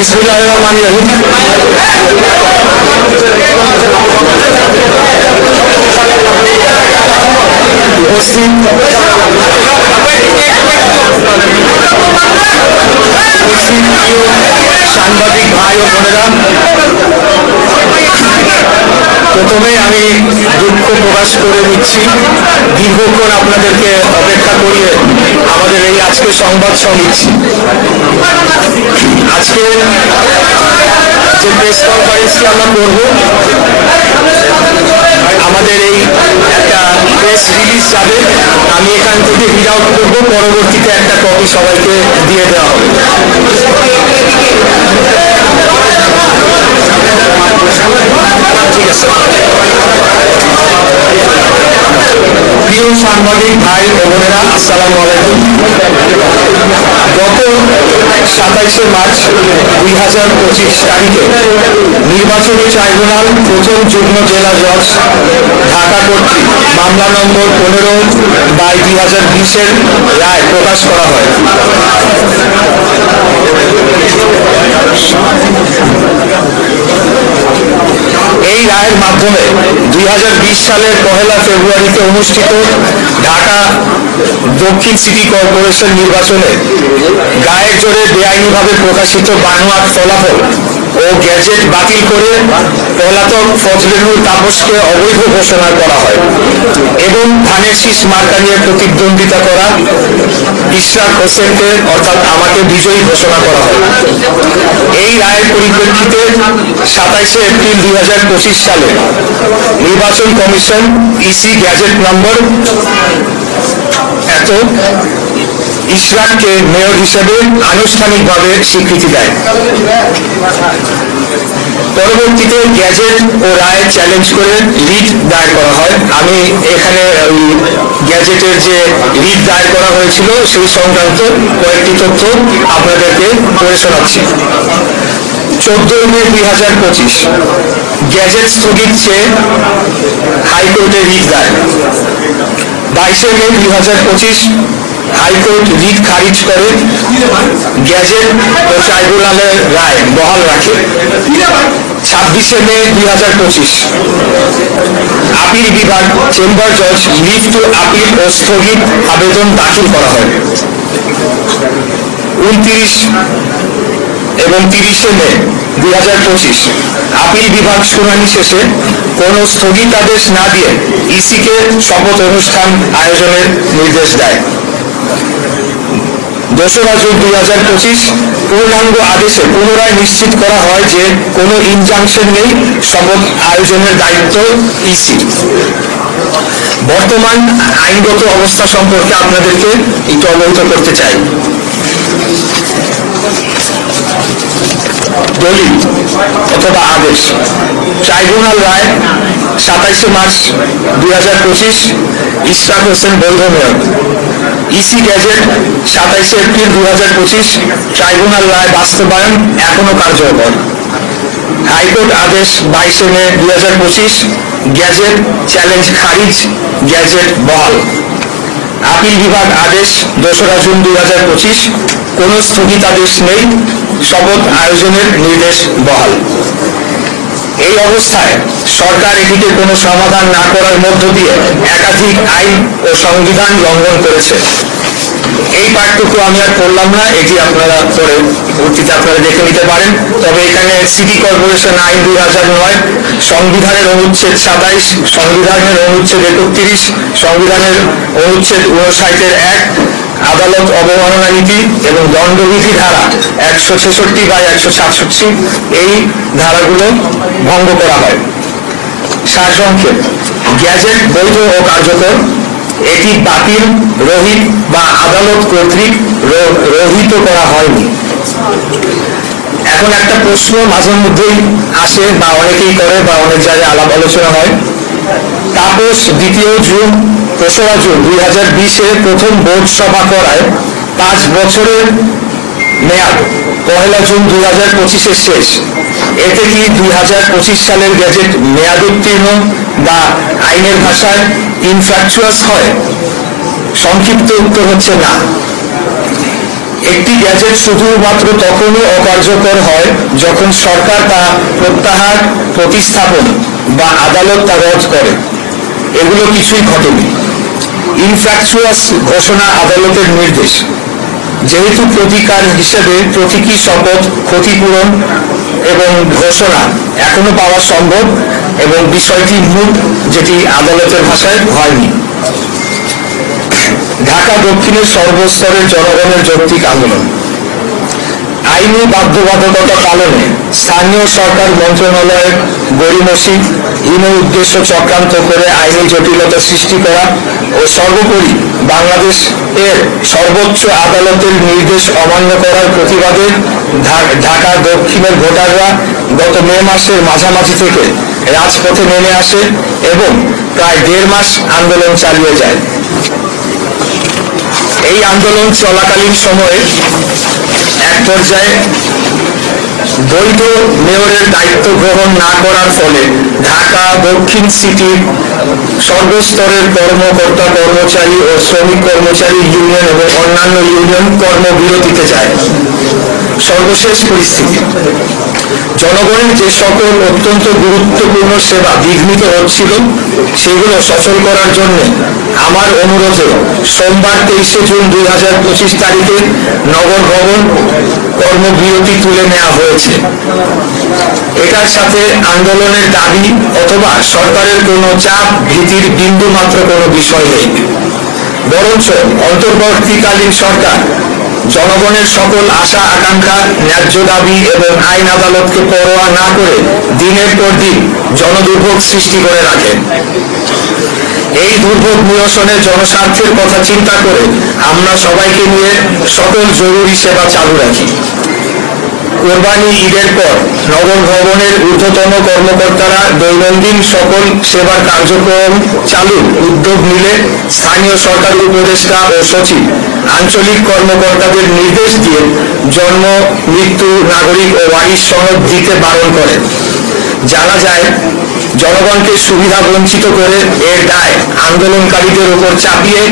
বিসমিল্লাহির রহমানির রহিম। উপস্থিত সাংবাদিক ভাই ও বোনেরা, প্রথমে আমি দুঃখ প্রকাশ করে নিচ্ছি দীর্ঘক্ষণ আপনাদেরকে অপেক্ষা করিয়ে আমাদের এই আজকে সংবাদ নিচ্ছি। আজকে যে প্রেস কনফারেন্সটি আমরা করব, আমাদের এই একটা প্রেস রিলিজ যাবে, আমি এখান থেকে রিড আউট করবো, পরবর্তীতে একটা কপি সবাইকে দিয়ে দেওয়া হবে। ঠিক আছে। প্রিয় সাংবাদিক ভাই ও বোনেরা, আসসালামু আলাইকুম। গত 27শে মার্চ 2025 তারিখে নির্বাচনী ট্রাইব্যুনাল প্রথম যুগ্ম জেলা জজ ঢাকা কর্তৃক মামলা নম্বর 15/2020 রায় প্রকাশ করা হয়। এই রায়ের মাধ্যমে 2020 সালের 1 ফেব্রুয়ারিতে অনুষ্ঠিত ঢাকা দক্ষিণ সিটি কর্পোরেশন নির্বাচনে গায়ের জোরে বেআইনিভাবে প্রকাশিত বানোয়াট ফলাফল ও গ্যাজেট বাতিল করে পলাতক ফজলেনুর তাপসকে অবৈধ ঘোষণা করা হয় এবং ধানের শীষ মার্কা নিয়ে প্রতিদ্বন্দ্বিতা করা ইশরাক হোসেনকে অর্থাৎ আমাকে বিজয়ী ঘোষণা করা হয়। এই রায়ের পরিপ্রেক্ষিতে 27শে এপ্রিল 2025 সালে নির্বাচন কমিশন ইসি গ্যাজেট নম্বর ইশরাককে মেয়র হিসেবে আনুষ্ঠানিকভাবে স্বীকৃতি দেয়। পরবর্তীতে গ্যাজেট ও রায় চ্যালেঞ্জ করে রিট দায়ের করা হয়। আমি এখানে গ্যাজেটের যে রিট দায়ের করা হয়েছিল সেই সংক্রান্ত কয়েকটি তথ্য আপনাদেরকে পড়ে শোনাচ্ছি। 14 মে 2025 গ্যাজেট স্থগিত চেয়ে হাইকোর্টে রিট দায়ের। 22 মে 2025 হাইকোর্ট রিট খারিজ করে গ্যাজেট ও ট্রাইব্যুনালের রায় বহাল রাখে। 26 মে 2025 আপিল বিভাগ চেম্বার জজ লিভ টু আপিল ও স্থগিত আবেদন দাখিল করা হয়। 29 এবং 30 মে 2025 আপিল বিভাগ শুনানি শেষে কোন স্থগিতাদেশ না দিয়ে ইসিকে শপথ অনুষ্ঠান আয়োজনের নির্দেশ দেয়। 2 জুন 2025 পূর্ণাঙ্গ আদেশে পুনরায় নিশ্চিত করা হয় যে কোনো ইনজাংশন নেই, শপথ আয়োজনের দায়িত্ব ইসি। বর্তমান আইনগত অবস্থা সম্পর্কে আপনাদেরকে একটু অবহিত করতে চাই। দলিল অথবা আদেশ। ট্রাইব্যুনাল রায় 27শে মার্চ 2025 ইশরাক হোসেন বৈধ মেয়র। ইসি গ্যাজেট 27শে এপ্রিল 2025 ট্রাইব্যুনাল রায় বাস্তবায়ন এখনো কার্যকর। হাইকোর্ট আদেশ 22 মে 2025 গ্যাজেট চ্যালেঞ্জ খারিজ, গ্যাজেট বহাল। আপিল বিভাগ আদেশ 2 জুন 2025 কোন স্থগিতাদেশ নেই, শপথ আয়োজনের নির্দেশ বহাল। এই অবস্থায় সরকার এটিকে কোনো সমাধান না করার মধ্য দিয়ে একাধিক আইন ও সংবিধান লঙ্ঘন করেছে। এই পাঠটুকু আমি আর পড়লাম না, এটি আপনারা পরে ভর্তিতে আপনারা দেখে নিতে পারেন। তবে এখানে সিটি কর্পোরেশন আইন 2009, সংবিধানের অনুচ্ছেদ 27, সংবিধানের অনুচ্ছেদ 31, সংবিধানের অনুচ্ছেদ 59-1, আদালত অবমাননা নীতি এবং দণ্ডবিধি ধারা 166 বা 167 এই ধারাগুলো ভঙ্গ করা হয়। সারসংক্ষেপ, গ্যাজেট বৈধ ও কার্যকর। এটি বাতিল, রহিত বা আদালত কর্তৃক রহিত করা হয়নি। এখন একটা প্রশ্ন মাঝে মধ্যেই আসে বা অনেকেই করে বা অনেক জায়গায় আলাপ আলোচনা হয়। তাপস 2 জুন 2020 প্রথম বোর্ড সভা করায় 5 বছরের মেয়াদ 1 জুন 2025 শেষ। এতে কি 2025 সালের গ্যাজেট মেয়াদ উত্তীর্ণ বা আইনের ভাষায় ইনফ্র্যাকচুয়াস হয়? সংক্ষিপ্ত উত্তর হচ্ছে না। একটি গ্যাজেট শুধুমাত্র তখনই অকার্যকর হয় যখন সরকার তা প্রত্যাহার, প্রতিস্থাপন বা আদালত তা রদ করে। এগুলো কিছুই ঘটেনি। ইনফ্র্যাকচুয়াস ঘোষণা আদালতের নির্দেশ। যেহেতু প্রতিকার হিসেবে প্রতীকী শপথ, ক্ষতিপূরণ এবং ঘোষণা এখনো পাওয়া সম্ভব এবং বিষয়টি মূল, যেটি আদালতের ভাষায় হয়নি। ঢাকা দক্ষিণের সর্বস্তরের জনগণের যৌক্তিক আন্দোলন। আইনি বাধ্যবাধকতা পালনে স্থানীয় সরকার মন্ত্রণালয়ের গড়িমসি, হীন উদ্দেশ্য চক্রান্ত করে আইনি জটিলতা সৃষ্টি করা ও সর্বোপরি বাংলাদেশ এর সর্বোচ্চ আদালতের নির্দেশ অমান্য করার প্রতিবাদে ঢাকা দক্ষিণের ভোটাররা গত মে মাসের মাঝামাঝি থেকে রাজপথে নেমে আসে এবং প্রায় 1.5 মাস আন্দোলন চালিয়ে যায়। এই আন্দোলন চলাকালীন সময়ে এক পর্যায়ে বৈধ মেয়রের দায়িত্ব গ্রহণ না করার ফলে ঢাকা দক্ষিণ সিটির সর্বস্তরের কর্মকর্তা, কর্মচারী ও শ্রমিক কর্মচারী ইউনিয়ন এবং অন্যান্য ইউনিয়ন কর্মবিরতিতে যায়। সর্বশেষ পরিস্থিতি, জনগণের যে সকল অত্যন্ত গুরুত্বপূর্ণ সেবা বিঘ্নিত হচ্ছিল সেগুলো সচল করার জন্য আমার অনুরোধে সোমবার 23 জুন 2025 তারিখে নগর ভবন কর্মবিরতি তুলে নেওয়া হয়েছে। এটার সাথে আন্দোলনের দাবি অথবা সরকারের কোনো চাপ, ভীতির বিন্দু মাত্র কোনো বিষয় নেই। বরঞ্চ অন্তর্বর্তীকালীন সরকার জনগণের সকল আশা আকাঙ্ক্ষা, ন্যায্য দাবি এবং আইন আদালতকে পরোয়া না করে দিনের পর দিন জনদুর্ভোগ সৃষ্টি করে রাখে। এই দুর্ভোগ নিরসনে জনস্বার্থের কথা চিন্তা করে আমরা সবাইকে নিয়ে সকল জরুরি সেবা চালু রাখি। কোরবানি ঈদের পর নগর ভবনের ঊর্ধ্বতন কর্মকর্তারা দৈনন্দিন সকল সেবার কার্যক্রম চালুর উদ্যোগ নিলে স্থানীয় সরকার উপদেষ্টা ও সচিব আঞ্চলিক কর্মকর্তাদের নির্দেশ দিয়ে জন্ম, মৃত্যু, নাগরিক ও ওয়ারিশ সনদ দিতে বারণ করে। জানা যায় জনগণকে সুবিধা বঞ্চিত করে এর দায় আন্দোলনকারীদের উপর চাপিয়ে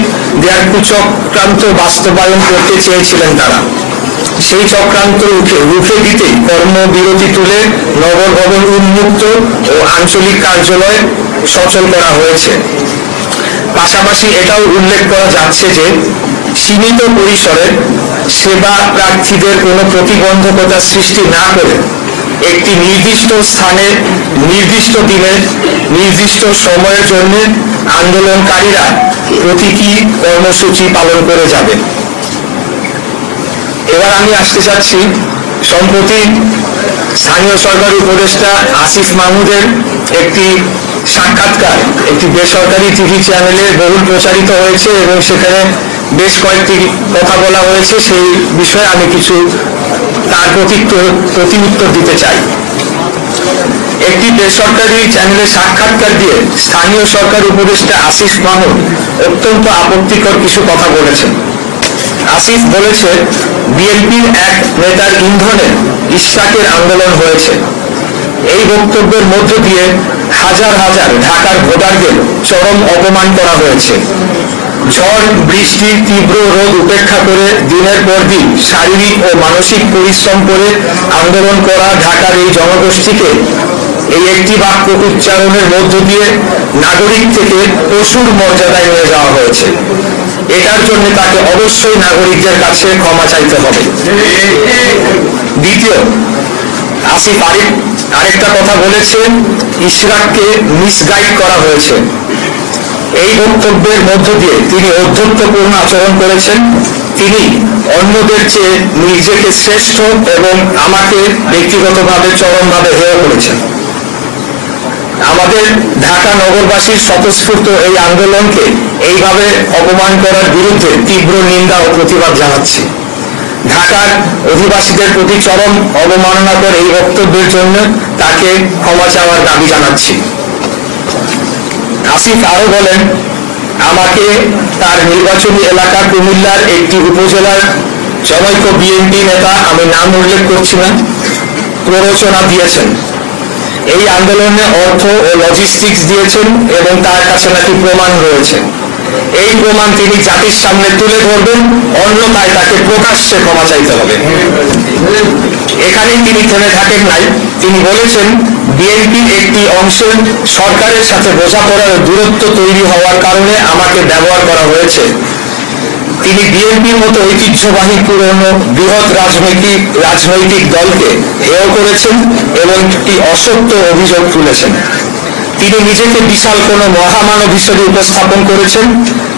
দেয়ার কুচক্রান্ত বাস্তবায়ন করতে চেয়েছিলেন তারা। সেই চক্রান্ত রুখে দিতে কর্মবিরতি তুলে নগর ভবন উন্মুক্ত ও আঞ্চলিক কার্যালয় সচল করা হয়েছে। পাশাপাশি এটাও উল্লেখ করা যাচ্ছে যে সীমিত পরিসরে সেবা প্রার্থীদের কোনো প্রতিবন্ধকতা সৃষ্টি না করে একটি নির্দিষ্ট স্থানে, নির্দিষ্ট দিনে, নির্দিষ্ট সময়ের জন্য আন্দোলনকারীরা প্রতীকী কর্মসূচি পালন করে যাবে। এবার আমি আসতে চাচ্ছি সম্প্রতি স্থানীয় সরকার উপদেষ্টা আসিফ মাহমুদের একটি সাক্ষাৎকার একটি বেসরকারি টিভি চ্যানেলে বহুল প্রচারিত হয়েছে এবং সেখানে বেশ কয়েকটি কথা বলা হয়েছে। সেই বিষয়ে আমি কিছু তার প্রতি উত্তর দিতে চাই। একটি বেসরকারি চ্যানেলে সাক্ষাৎকার দিয়ে স্থানীয় সরকার উপদেষ্টা আসিফ মাহমুদ অত্যন্ত আপত্তিকর কিছু কথা বলেছেন। আসিফ বলেছে, বিএনপির এক নেতার ইন্ধনে ইশরাকের আন্দোলন হয়েছে। এই বক্তব্যের মধ্য দিয়ে হাজার হাজার ঢাকার ভোটারদের চরম অপমান করা হয়েছে। ঝড়, বৃষ্টি, তীব্র রোদ উপেক্ষা করে দিনের পর দিন শারীরিক ও মানসিক পরিশ্রম করে আন্দোলন করা ঢাকার এই জনগোষ্ঠীকে এই একটি বাক্য উচ্চারণের মধ্য দিয়ে নাগরিক থেকে পশুর মর্যাদায় নিয়ে যাওয়া হয়েছে। এটার জন্য তাকে অবশ্যই নাগরিকদের কাছে ক্ষমা চাইতে হবে। দ্বিতীয়, আসিফ আরেকটা কথা বলেছেন, ইশরাককে মিসগাইড করা হয়েছে। এই বক্তব্যের মধ্য দিয়ে তিনি অধ্যত্বপূর্ণ আচরণ করেছেন। তিনি অন্যদের চেয়ে নিজেকে শ্রেষ্ঠ এবং আমাকে ব্যক্তিগতভাবে চরমভাবে হেয় করেছেন। আমাদের ঢাকা নগরবাসীর স্বতঃস্ফূর্ত এই আন্দোলনকে এইভাবে অপমান করার বিরুদ্ধে তীব্র নিন্দা ও প্রতিবাদ জানাচ্ছি। ঢাকার অধিবাসীদের প্রতি চরম অবমাননাকর এই বক্তব্যের জন্য তাকে ক্ষমা চাওয়ার দাবি জানাচ্ছি। আসিফ আরো বলেন, আমাকে তার নির্বাচনী এলাকা কুমিল্লার একটি উপজেলার জনৈক বিএনপি নেতা, আমি নাম উল্লেখ করছি না, প্ররোচনা দিয়েছেন। এই আন্দোলনে অর্থ ও লজিস্টিক্স দিয়েছেন এবং তার কাছে নাকি প্রমাণ রয়েছে। এই প্রমাণ তিনি জাতির সামনে তুলে ধরবেন, অন্যথায় তাকে প্রকাশ্যে ক্ষমা চাইতে হবে। এখানেই তিনি থেমে থাকেন নাই। তিনি বলেছেন, বিএনপির একটি অংশের সরকারের সাথে বোঝাপড়ার দূরত্ব তৈরি হওয়ার কারণে আমাকে ব্যবহার করা হয়েছে। তিনি বিএনপির মতো ঐতিহ্যবাহী পুরনো বৃহৎ রাজনৈতিক দলকে হেয় করেছেন এবং একটি অসত্য অভিযোগ তুলেছেন। তিনি নিজেকে বিশাল কোনো মহামানব হিসেবে উপস্থাপন করেছেন।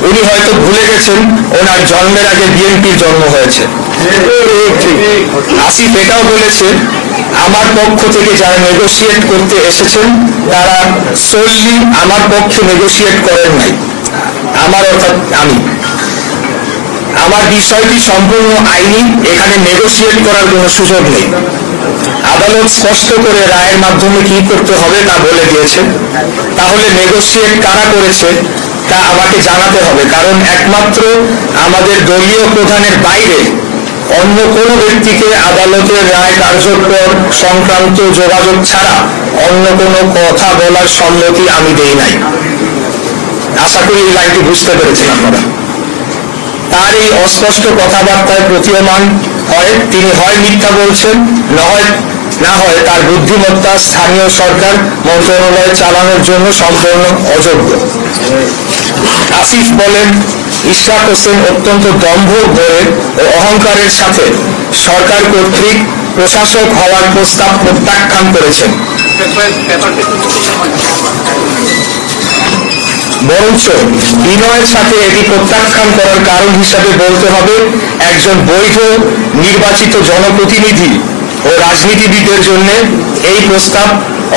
উনি হয়তো ভুলে গেছেন ওনার জন্মের আগে বিএনপির জন্ম হয়েছে। আসিফ এটাও বলেছে, আমার পক্ষ থেকে যারা নেগোসিয়েট করতে এসেছেন তারা solely আমার পক্ষে নেগোসিয়েট করেন নাই। আমার অর্থাৎ আমি, আমার বিষয়টি সম্পূর্ণ আইনি, এখানে নেগোসিয়েট করার কোনো সুযোগ নেই। আদালত স্পষ্ট করে রায়ের মাধ্যমে কি করতে হবে তা বলে দিয়েছে। তাহলে নেগোসিয়েট কারা করেছে তা আমাকে জানাতে হবে, কারণ একমাত্র আমাদের দলীয় প্রধানের বাইরে অন্য কোনো ব্যক্তিকে আদালতের রায় কার্যকর সংক্রান্ত যোগাযোগ ছাড়া অন্য কোনো কথা বলার সম্মতি আমি দেই নাই। আশা করি এই লাইনটি বুঝতে পেরেছেন আপনারা। তার এই অস্পষ্ট কথাবার্তায় প্রতীয়মান হয় তিনি হয় মিথ্যা বলছেন, না হয় তার বুদ্ধিমত্তা স্থানীয় সরকার মন্ত্রণালয় চালানোর জন্য সম্পূর্ণ অযোগ্য। আসিফ বলেন, ইশরাক হোসেন অত্যন্ত দম্ভ, ভয়ে ও অহংকারের সাথে সরকার কর্তৃক প্রশাসক হওয়ার প্রস্তাব প্রত্যাখ্যান করেছেন। বরঞ্চ বিনয়ের সাথে এটি প্রত্যাখ্যান করার কারণ হিসাবে বলতে হবে, একজন বৈধ নির্বাচিত জনপ্রতিনিধি ও রাজনীতিবিদের জন্য এই প্রস্তাব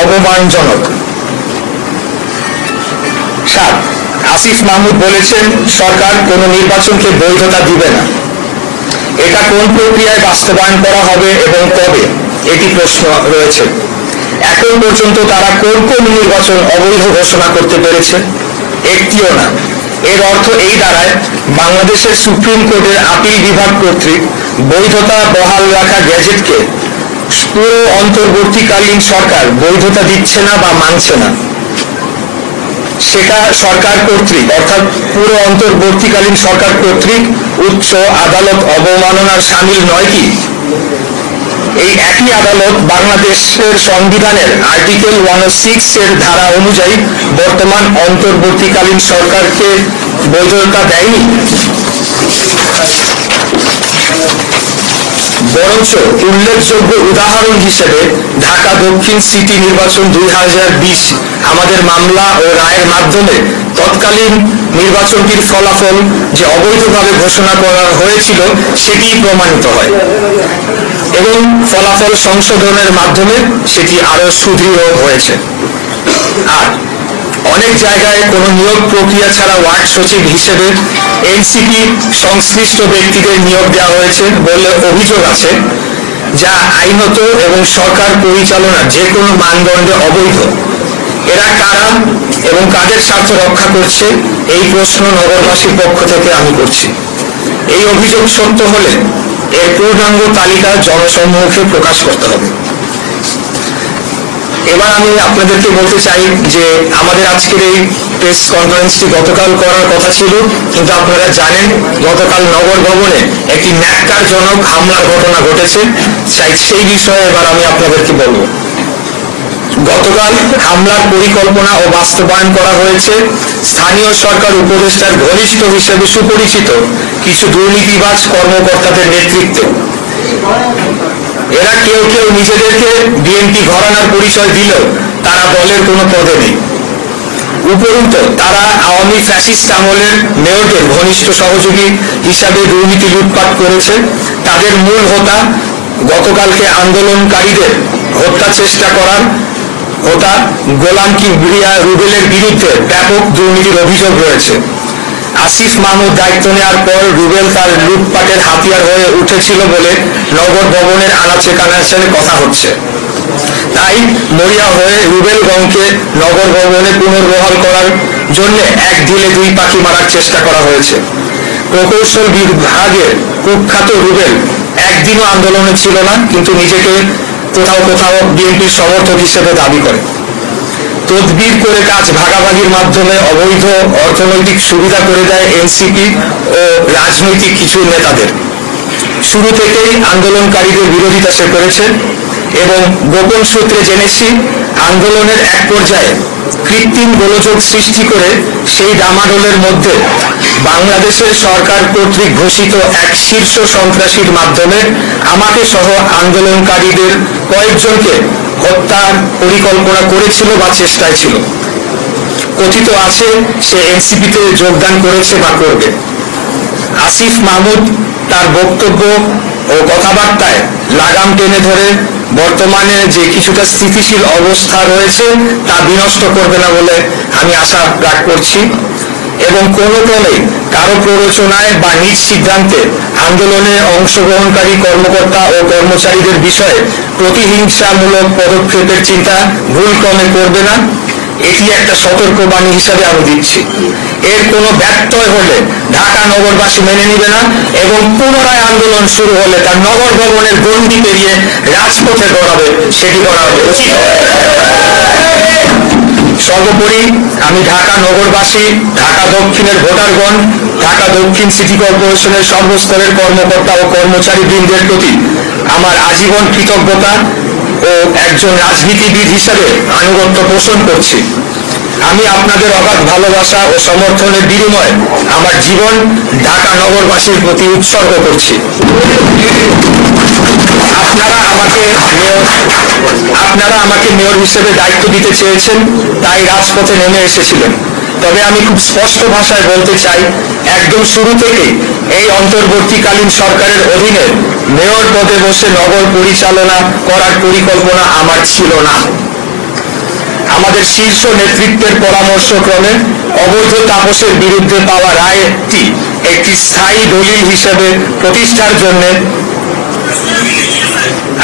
অপমানজনক। 7, আসিফ মাহমুদ বলেছেন, সরকার কোনো নির্বাচনকে বৈধতা দিবে না। এটা কোন প্রক্রিয়ায় বাস্তবায়ন করা হবে এবং কবে, এটি প্রশ্ন রয়েছে। এখন পর্যন্ত তারা কোন কোন নির্বাচন অবৈধ ঘোষণা করতে পেরেছে? একটিও না। এর অর্থ এই দাঁড়ায়, বাংলাদেশের সুপ্রিম কোর্টের আপিল বিভাগ কর্তৃক বৈধতা বহাল রাখা গ্যাজেটকে পুরো অন্তর্বর্তীকালীন সরকার বৈধতা দিচ্ছে না বা মানছে না। সেটা সরকার কর্তৃক অর্থাৎ পুরো অন্তর্বর্তীকালীন সরকার কর্তৃক উচ্চ আদালত অবমাননার শামিল নয় কি? এই একই আদালত বাংলাদেশের সংবিধানের আর্টিকেল 106 এর ধারা অনুযায়ী বর্তমান অন্তর্বর্তীকালীন সরকারকে বৈধতা দেয়নি, বরঞ্চ উল্লেখযোগ্য উদাহরণ হিসেবে ঢাকা দক্ষিণ সিটি নির্বাচন 2020 আমাদের মামলা ও রায়ের মাধ্যমে তৎকালীন নির্বাচনটির ফলাফল যে অবৈধভাবে ঘোষণা করা হয়েছিল সেটি প্রমাণিত হয় এবং ফলাফল সংশোধনের মাধ্যমে সেটি আরো সুদৃঢ় হয়েছে। আর অনেক জায়গায় কোনো নিয়োগ প্রক্রিয়া ছাড়া ওয়ার্ড সচিব হিসেবে এনসিপি সংশ্লিষ্ট ব্যক্তিদের নিয়োগ দেওয়া হয়েছে বলে অভিযোগ আছে, যা আইনত এবং সরকার পরিচালনার যে কোনো মানদণ্ডে অবৈধ। এরা কারা এবং কাদের স্বার্থ রক্ষা করছে, এই প্রশ্ন নগরবাসীর পক্ষ থেকে আমি করছি। এই অভিযোগ সত্য হলে এর পূর্ণাঙ্গ তালিকা জনসম্মুখে প্রকাশ করতে হবে। এবার আমি আপনাদেরকে বলতে চাই যে আমাদের আজকের এই প্রেস কনফারেন্সটি গতকাল করার কথা ছিল, কিন্তু আপনারা জানেন গতকাল নগর ভবনে একটি ন্যাক্কারজনক হামলার ঘটনা ঘটেছে। সেই বিষয়ে এবার আমি আপনাদেরকে বলবো। গতকাল হামলার পরিকল্পনা ও বাস্তবায়ন করা হয়েছে স্থানীয় সরকার উপদেষ্টার ঘনিষ্ঠ হিসেবে সুপরিচিত কিছু দুর্নীতিবাজ কর্মকর্তাদের নেতৃত্বে। এরা কেউ কেউ নিজেদেরকে বিএনপি ঘরানার পরিচয় দিলেও তারা দলের কোনো পদে নেই। উপরন্তু তারা আওয়ামী ফ্যাসিস্ট আমলের মেয়রদের ঘনিষ্ঠ সহযোগী হিসাবে দুর্নীতি লুটপাট করেছে। তাদের মূল হোতা গতকালকে আন্দোলনকারীদের হত্যা চেষ্টা করার হোতা গোলাম কিবরিয়া রুবেলের বিরুদ্ধে ব্যাপক দুর্নীতির অভিযোগ রয়েছে। আসিফ মাহমুদ দায়িত্ব নেওয়ার পর রুবেল তার লুটপাটের হাতিয়ার হয়ে উঠেছিল বলে নগর ভবনের আনাচে কানাচে কথা হচ্ছে। তাই মরিয়া হয়ে রুবেলগঞ্জকে নগর ভবনে পুনর্বহাল করার জন্য এক ঢিলে দুই পাখি মারার চেষ্টা করা হয়েছে। প্রকৌশল বিভাগের কুখ্যাত রুবেল একদিনও আন্দোলনে ছিল না, কিন্তু নিজেকে কোথাও কোথাও বিএনপির সমর্থক হিসেবে দাবি করে। তদবির করে কাজ ভাগাভাগির মাধ্যমে অবৈধ অর্থনৈতিক সুবিধা করে দেয় এনসিপি ও রাজনৈতিক কিছু নেতাদের। শুরু থেকেই আন্দোলনকারীদের বিরোধিতা সে করেছে এবং গোপন সূত্রে জেনেছি আন্দোলনের এক পর্যায়ে কৃত্রিম গোলযোগ সৃষ্টি করে সেই ডামাডোলের মধ্যে বাংলাদেশের সরকার কর্তৃক ঘোষিত এক শীর্ষ সন্ত্রাসীর মাধ্যমে আমাকে সহ আন্দোলনকারীদের কয়েকজনকে হত্যার পরিকল্পনা করেছিল বা চেষ্টায় ছিল। কথিত আছে সে এনসিপিতে যোগদান করেছে বা করবে। আসিফ মাহমুদ তার বক্তব্য ও কথাবার্তায় লাগাম টেনে ধরে বর্তমানে যে কিছুটা স্থিতিশীল অবস্থা রয়েছে তা বিনষ্ট করবে না বলে আমি আশা রাখ করছি এবং কোনো ক্রমে কারো প্ররোচনায় বা নিজ সিদ্ধান্তে আন্দোলনে অংশগ্রহণকারী কর্মকর্তা ও কর্মচারীদের বিষয়ে প্রতিহিংসামূলক পদক্ষেপের চিন্তা ভুলক্রমে করবে না। এটি একটা সতর্কবাণী হিসাবে আমি দিচ্ছি। এর কোনো ব্যত্যয় হলে ঢাকা নগরবাসী মেনে নিবে না এবং পুনরায় আন্দোলন শুরু হলে তার নগর ভবনের গণ্ডি পেরিয়ে রাজপথে গড়াবে, সেটি করা হবে উচিত। সর্বোপরি আমি ঢাকা নগরবাসী, ঢাকা দক্ষিণের ভোটারগণ, ঢাকা দক্ষিণ সিটি কর্পোরেশনের সর্বস্তরের কর্মকর্তা ও কর্মচারী বৃন্দের প্রতি আমার আজীবন কৃতজ্ঞতা ও একজন রাজনীতিবিদ হিসাবে আনুগত্য পোষণ করছি। আমি আপনাদের অগাধ ভালোবাসা ও সমর্থনের বিনিময়ে আমার জীবন ঢাকা নগরবাসীর প্রতি উৎসর্গ করছি। আপনারা আমাকে মেয়র হিসেবে দায়িত্ব দিতে চেয়েছেন, তাই রাজপথে নেমে এসেছিলেন। তবে আমি খুব স্পষ্ট ভাষায় বলতে চাই, একদম শুরু থেকে এই অন্তর্বর্তীকালীন সরকারের অধীনে মেয়র পদে বসে নগর পরিচালনা করার পরিকল্পনা আমার ছিল না। আমাদের শীর্ষ নেতৃত্বের পরামর্শক্রমে অবৈধ তাপসের বিরুদ্ধে পাওয়া রায়টি একটি স্থায়ী দলিল হিসেবে প্রতিষ্ঠার জন্য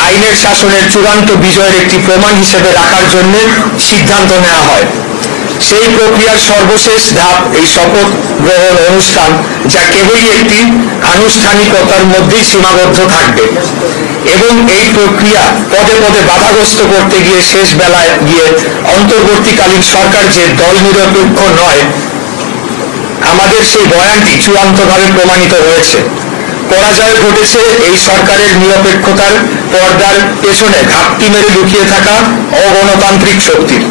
আইনের শাসনের চূড়ান্ত বিজয়ের একটি প্রমাণ হিসেবে রাখার জন্য সিদ্ধান্ত নেওয়া হয়। সেই প্রক্রিয়ার সর্বশেষ ধাপ এই শপথ গ্রহণ অনুষ্ঠান, যা কেবলই একটি আনুষ্ঠানিকতার মধ্যেই সীমাবদ্ধ থাকবে এবং এই প্রক্রিয়া পদে পদে বাধাগ্রস্ত করতে গিয়ে শেষ বেলায় গিয়ে অন্তর্বর্তীকালীন সরকার যে দল নিরপেক্ষ নয়, আমাদের সেই বয়ানটি চূড়ান্তভাবে প্রমাণিত হয়েছে। পরাজয় ঘটেছে এই সরকারের নিরপেক্ষতার পর্দার পেছনে ঘাপটি মেরে লুকিয়ে থাকা অগণতান্ত্রিক শক্তির।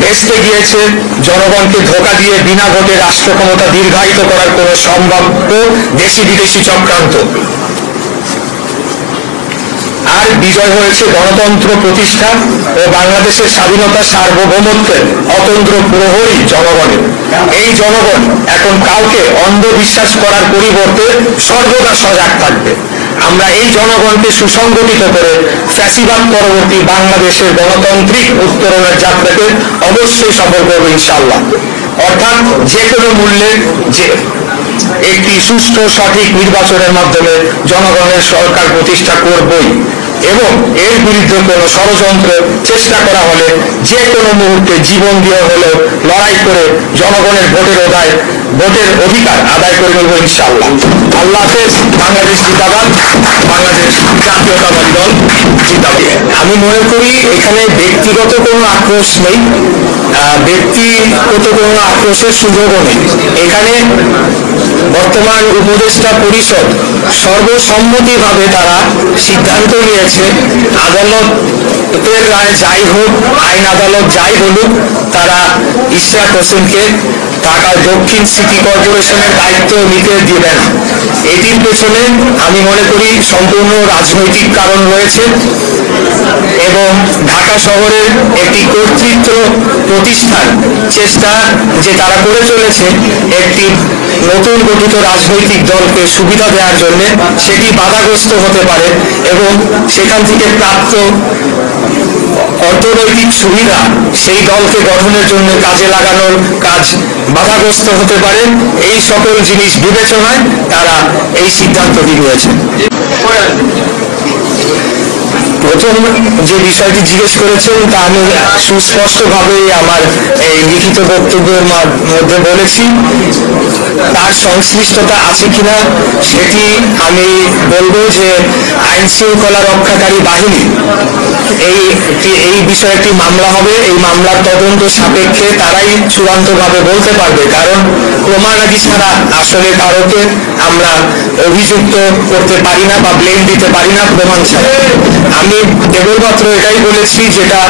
ভেস্তে গিয়েছে জনগণকে ধোঁকা দিয়ে বিনা ভোটে রাষ্ট্র ক্ষমতা দীর্ঘায়িত করার কোন সম্ভাব্য দেশি বিদেশি চক্রান্ত। আর বিজয় হয়েছে গণতন্ত্র প্রতিষ্ঠা ও বাংলাদেশের স্বাধীনতা সার্বভৌমত্বের অতন্ত্র প্রহরী জনগণের। এই জনগণ এখন কাউকে অন্ধবিশ্বাস করার পরিবর্তে সর্বদা সজাগ থাকবে। আমরা এই জনগণকে সুসংগঠিত করে ফ্যাসিবাদ পরবর্তী বাংলাদেশের গণতান্ত্রিক উত্তরণের যাত্রাকে অবশ্যই সফল করবো ইনশাআল্লাহ। অর্থাৎ যে কোনো মূল্যে যে একটি সুষ্ঠু সঠিক নির্বাচনের মাধ্যমে জনগণের সরকার প্রতিষ্ঠা করবই এবং এর বিরুদ্ধে কোনো ষড়যন্ত্র চেষ্টা করা হলে যে কোনো মুহূর্তে জীবন দিয়ে হলেও লড়াই করে জনগণের ভোটের অধিকার আদায় করে নেব ইনশাআল্লাহ। আল্লাহ হাফেজ। বাংলাদেশ জিন্দাবাদ, বাংলাদেশ জাতীয়তাবাদী দল জিন্দাবাদ। আমি মনে করি এখানে ব্যক্তিগত কোনো আক্রোশ নেই, ব্যক্তিগত কোনো আক্রোশের সুযোগও নেই। এখানে বর্তমান উপদেষ্টা পরিষদ সর্বসম্মতিভাবে তারা সিদ্ধান্ত নিয়েছে, আদালতের রায় যাই হোক, আইন আদালত যাই বলুক, তারা ইশরাক হোসেনকে ঢাকা দক্ষিণ সিটি কর্পোরেশনের দায়িত্ব নিতে দিবেন। এটির পেছনে আমি মনে করি সম্পূর্ণ রাজনৈতিক কারণ রয়েছে এবং ঢাকা শহরের একটি কর্তৃত্ব প্রতিষ্ঠার চেষ্টা যে তারা করে চলেছে একটি নতুন গঠিত রাজনৈতিক দলকে সুবিধা দেওয়ার জন্য, সেটি বাধাগ্রস্ত হতে পারে এবং সেখান থেকে প্রাপ্ত অর্থনৈতিক সুবিধা সেই দলকে গঠনের জন্য কাজে লাগানোর কাজ বাধাগ্রস্ত হতে পারে। এই সকল জিনিস বিবেচনায় তারা এই সিদ্ধান্তটি নিয়েছে। প্রথম যে বিষয়টি জিজ্ঞেস করেছেন তা আমি সুস্পষ্টভাবে আমার এই লিখিত বক্তব্যের মধ্যে বলেছি। তার সংশ্লিষ্টতা আছে কিনা সেটি আমি বলবো যে আইন শৃঙ্খলা রক্ষাকারী বাহিনী এই বিষয়ে একটি মামলা হবে। এই মামলার তদন্ত সাপেক্ষে তারাই চূড়ান্তভাবে বলতে পারবে, কারণ প্রমাণাদি ছাড়া আসলে কারোকে আমরা অভিযুক্ত করতে পারি না বা ব্লেম দিতে পারি না প্রমাণ ছাড়া। আমি কেবলমাত্র এটাই বলেছি যেটা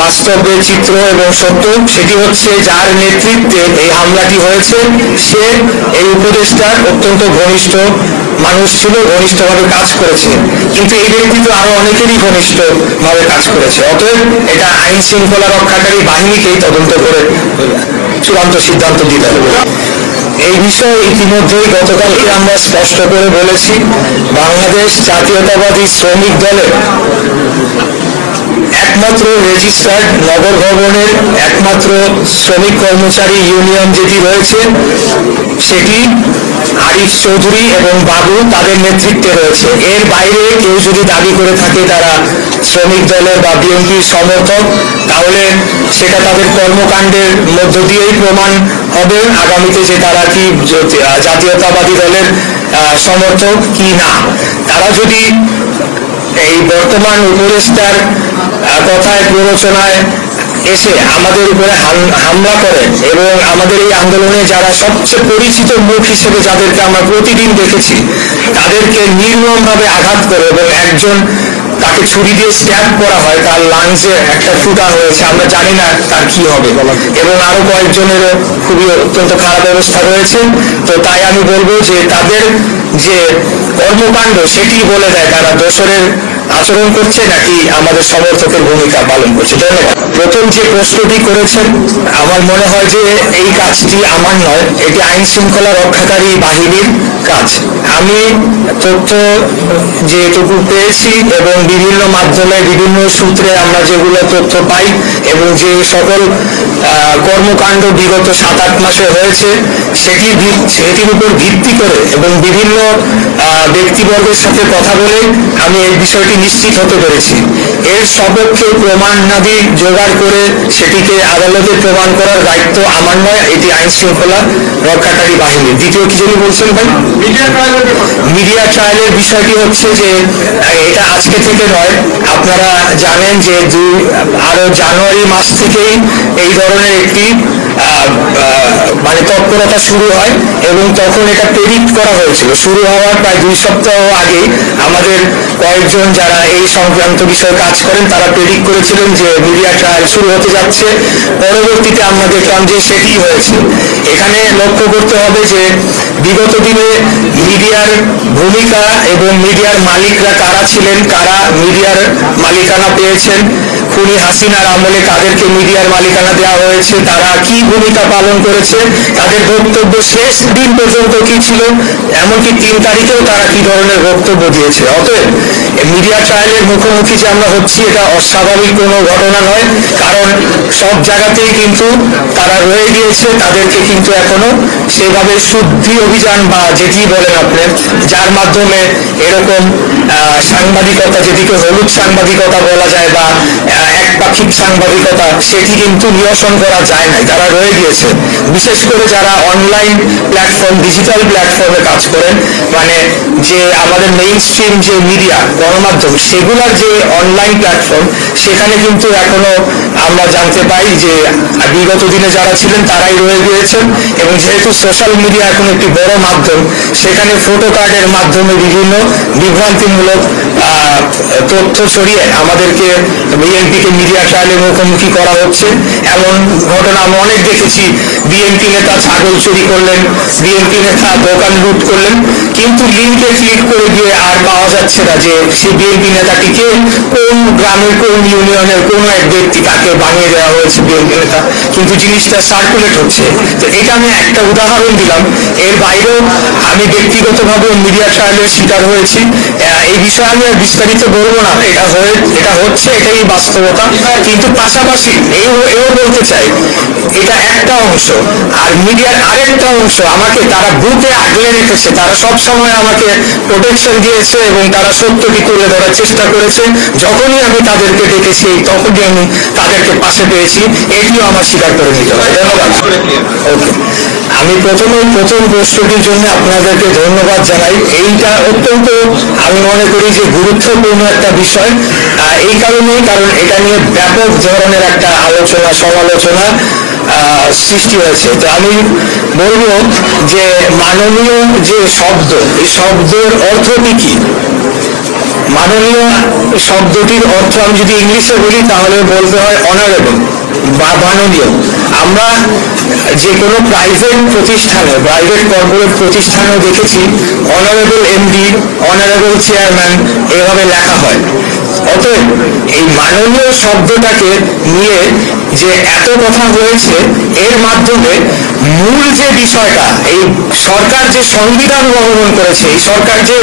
বাস্তবের চিত্র এবং সত্য, সেটি হচ্ছে যার নেতৃত্বে এই হামলাটি হয়েছে সে এই উপদেষ্টার অত্যন্ত ঘনিষ্ঠ মানুষ ছিল, ঘনিষ্ঠভাবে কাজ করেছে, কিন্তু এই ব্যক্তি তো আরো অনেকেরই ঘনিষ্ঠ ভাবে কাজ করেছে। অতএব এটা আইন শৃঙ্খলা রক্ষাকারী বাহিনীকেই তদন্ত করে চূড়ান্ত সিদ্ধান্ত দিতে হবে। এই বিষয়ে ইতিমধ্যেই গতকালকে আমরা স্পষ্ট করে বলেছি, বাংলাদেশ জাতীয়তাবাদী শ্রমিক দলের একমাত্র রেজিস্টার্ড নগর ভবনের একমাত্র শ্রমিক কর্মচারী ইউনিয়ন যেটি রয়েছে সেটি আরিফ চৌধুরী এবং বাবু তাদের নেতৃত্বে রয়েছে। এর বাইরে কেউ যদি দাবি করে থাকে তারা শ্রমিক দলের বা বিএনপির সমর্থক, তাহলে সেটা তাদের কর্মকাণ্ডের মধ্য দিয়েই প্রমাণ হবে আগামীতে যে তারা কি জাতীয়তাবাদী দলের সমর্থক কি না। তারা যদি এই বর্তমান উপদেষ্টার কথায় প্ররোচনায় এসে আমাদের উপরে হামলা করে এবং আমাদের এই আন্দোলনে যারা সবচেয়ে পরিচিত মুখ হিসেবে যাদেরকে আমরা প্রতিদিন দেখেছি তাদেরকে নির্মমভাবে আঘাত করে এবং একজন তাকে ছুরি দিয়ে স্ট্যাব করা হয়, তার লাংসে একটা ফুটা হয়েছে, আমরা জানি না তার কি হবে, এবং আরো কয়েকজনের খুবই অত্যন্ত খারাপ অবস্থা রয়েছে। তো তাই আমি বলবো যে তাদের যে কর্মকাণ্ড সেটি বলে দেয় তারা দোসরের আচরণ করছে নাকি আমাদের সমর্থকের ভূমিকা পালন করছে। ধন্যবাদ। প্রথম যে প্রশ্নটি করেছেন, আমার মনে হয় যে এই কাজটি আমার নয়, এটি আইন শৃঙ্খলা রক্ষাকারী বাহিনীর কাজ। আমি তথ্য যেটুকু পেয়েছি এবং বিভিন্ন মাধ্যমে বিভিন্ন সূত্রে আমরা যেগুলো তথ্য পাই এবং যে সকল কর্মকাণ্ড বিগত 7-8 মাসে হয়েছে সেটির উপর ভিত্তি করে এবং বিভিন্ন ব্যক্তিবর্গের সাথে কথা বলে আমি এই বিষয়টি নিশ্চিত হতে পেরেছি। এর সপক্ষে প্রমাণাদি জোগাড় করে সেটিকে আদালতে প্রমাণ করার দায়িত্ব আমার নয়, এটি আইন শৃঙ্খলা রক্ষাকারী বাহিনী। দ্বিতীয় কি যিনি বলছেন ভাই, মিডিয়া ট্রায়ালের বিষয়টি হচ্ছে যে এটা আজকে থেকে নয়, আপনারা জানেন যে আরো জানুয়ারি মাস থেকেই এই ধরনের একটি মানে তৎপরতা শুরু হয় এবং তখন এটা প্রেডিক্ট করা হয়েছিল। শুরু হওয়ার প্রায় 2 সপ্তাহ আগে আমাদের কয়েকজন যারা এই সংক্রান্ত বিষয়ে কাজ করেন তারা প্রেডিক্ট করেছিলেন যে মিডিয়া ট্রায়াল শুরু হতে যাচ্ছে। পরবর্তীতে আমরা দেখলাম যে সেটি হয়েছে। এখানে লক্ষ্য করতে হবে যে বিগত দিনে মিডিয়ার ভূমিকা এবং মিডিয়ার মালিকরা কারা ছিলেন, কারা মিডিয়ার মালিকানা পেয়েছেন, খুনি হাসিনার আমলে কাদেরকে মিডিয়ার মালিকানা দেওয়া হয়েছে, তারা কি ভূমিকা পালন করেছে, তাদের বক্তব্য শেষ দিন পর্যন্ত কি ছিল, এমনকি 3 তারিখেও তারা কি ধরনের বক্তব্য দিয়েছে। অতএব মিডিয়া ট্রায়ালের মুখোমুখি যে আমরা হচ্ছি এটা অস্বাভাবিক কোনো ঘটনা নয়, কারণ সব জায়গাতেই কিন্তু তারা রয়ে গিয়েছে, তাদেরকে কিন্তু এখনো সেভাবে শুদ্ধি অভিযান বা যেটি বলেন আপনি, যার মাধ্যমে এরকম সাংবাদিকতা যেটিকে হলুদ সাংবাদিকতা বলা যায় বা একপাক্ষিক সাংবাদিকতা সেটি কিন্তু নিরসন করা যায় না, তারা রয়ে গিয়েছে। বিশেষ করে যারা অনলাইন প্ল্যাটফর্ম ডিজিটাল প্ল্যাটফর্মে কাজ করেন, মানে যে আমাদের মেইন স্ট্রিম যে মিডিয়া গণমাধ্যম সেগুলার যে অনলাইন প্ল্যাটফর্ম সেখানে কিন্তু এখনো আমরা জানতে পাই যে বিগত দিনে যারা ছিলেন তারাই রয়ে গিয়েছেন। এবং যেহেতু সোশ্যাল মিডিয়া এখন একটি বড় মাধ্যম, সেখানে ফটো কার্ডের মাধ্যমে বিভিন্ন বিভ্রান্তিমূলক তথ্য ছড়িয়ে আমাদেরকে বিএনপিকে মিডিয়া ট্রায়ালের মুখোমুখি করা হচ্ছে। এমন ঘটনা আমরা অনেক দেখেছি, বিএনপি নেতা ছাগল চুরি করলেন, বিএনপি নেতা দোকান লুট করলেন, কিন্তু লিঙ্কে ক্লিক করে গিয়ে আর পাওয়া যাচ্ছে না যে সেই বিএনপি নেতাটিকে কোন গ্রামের কোন ইউনিয়নের কোন এক ব্যক্তি তাকে বানিয়ে দেওয়া হয়েছে বিএনপি নেতা, কিন্তু জিনিসটা সার্কুলেট হচ্ছে। তো এটা আমি একটা উদাহরণ দিলাম। এর বাইরেও আমি ব্যক্তিগতভাবে মিডিয়া ট্রায়ালের শিকার হয়েছি। এই বিষয়ে আমি আর বিস্তারিত বলবো না, এটা হচ্ছে, এটাই বাস্তবতা। কিন্তু পাশাপাশি এও বলতে চাই এটা একটা অংশ, আর মিডিয়ার আরেকটা অংশ আমাকে তারা বুকে আগলে রেখেছে, তারা সব সময় আমাকে প্রোটেকশন দিয়েছে এবং তারা সত্যটি তুলে ধরার চেষ্টা করেছে। যখনই আমি তাদেরকে ডেকেছি তখনই আমি তাদেরকে পাশে পেয়েছি, এটিও আমার স্বীকার করে নিতে হবে। ধন্যবাদ। ওকে, আমি প্রথম প্রশ্নটির জন্য আপনাদেরকে ধন্যবাদ জানাই। এইটা অত্যন্ত আমি মনে করি যে গুরুত্বপূর্ণ একটা বিষয়, এই কারণেই কারণ এটা নিয়ে ব্যাপক ধরনের একটা আলোচনা সমালোচনা সৃষ্টি হয়েছে। তো আমি বলবো যে মাননীয় যে শব্দ, এই শব্দের অর্থটি কি? মাননীয় শব্দটির অর্থ আমি যদি ইংলিশে বলি তাহলে বলতে হয় অনারেবল বা মাননীয়। আমরা যে কোনো প্রাইভেট প্রতিষ্ঠানে, প্রাইভেট কর্পোরেট প্রতিষ্ঠানেও দেখেছি অনারেবল এমডি, অনারেবল চেয়ারম্যান এভাবে লেখা হয়। অতএব এই মাননীয় শব্দটাকে নিয়ে যে এত কথা হয়েছে, এর মাধ্যমে মূল যে বিষয়টা, এই সরকার যে সংবিধান লঙ্ঘন করেছে, এই সরকার যে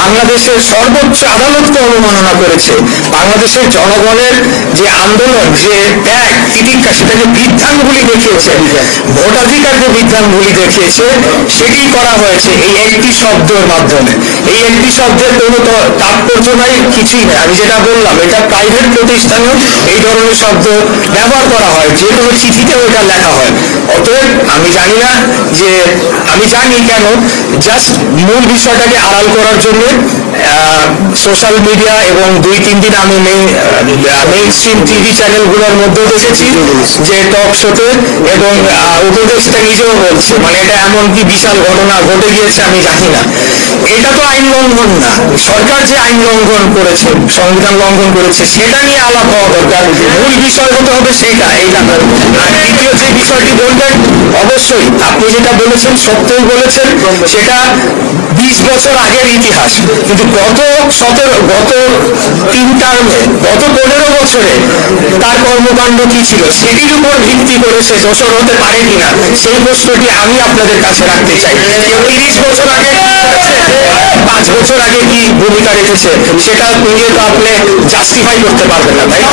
বাংলাদেশের সর্বোচ্চ আদালতকে অবমাননা করেছে, বাংলাদেশের জনগণের যে আন্দোলন, যে ত্যাগ তিতিক্ষা, সেটা যে বৃদ্ধাঙ্গুলি দেখিয়েছে, ভোটাধিকার যে বৃদ্ধাঙ্গুলি দেখিয়েছে, সেটি করা হয়েছে এই একটি শব্দের মাধ্যমে। এই একটি শব্দের কোনো তাৎপর্য নাই, কিছুই নেই। আমি যেটা বললাম, এটা প্রাইভেট প্রতিষ্ঠানেও এই ধরনের শব্দ ব্যবহার করা হয়, যে কোনো চিঠিতেও এটা লেখা হয়। অতএব আমি জানি না যে, আমি জানি কেন, জাস্ট মূল বিষয়টাকে আড়াল করার জন্য সোশ্যাল মিডিয়া এবং 2-3 দিন আমি মেইন স্ট্রিম টিভি চ্যানেলগুলোর মধ্যেও দেখেছি যে টক শোতে, এবং উপদেষ্টা নিজেও বলছে, মানে এটা এমন কি বিশাল ঘটনা ঘটে গিয়েছে আমি জানি না। এটা তো আইন লঙ্ঘন না, সরকার যে আইন লঙ্ঘন করেছে, সংবিধান লঙ্ঘন করেছে, সেটা নিয়ে আলাপ হওয়া দরকার। মূল বিষয় হতে হবে সেটা, এইটা। আর দ্বিতীয় যে বিষয়টি বলবেন, অবশ্যই আপনি যেটা বলেছেন সত্যই বলেছেন, সেটা 20 বছর আগের ইতিহাস, কিন্তু গত 3 টার্মে, গত 15 বছরে তার কর্মকাণ্ড কি ছিল, সেটির উপর ভিত্তি করে সে দোষর হতে পারে কিনা, সেই প্রশ্নটি আমি আপনাদের কাছে রাখতে চাই। কেউ 30 বছর আগে, 5 বছর আগে কি ভূমিকা রেখেছে, সেটা নিয়ে তো আপনি জাস্টিফাই করতে পারবেন না, তাই না?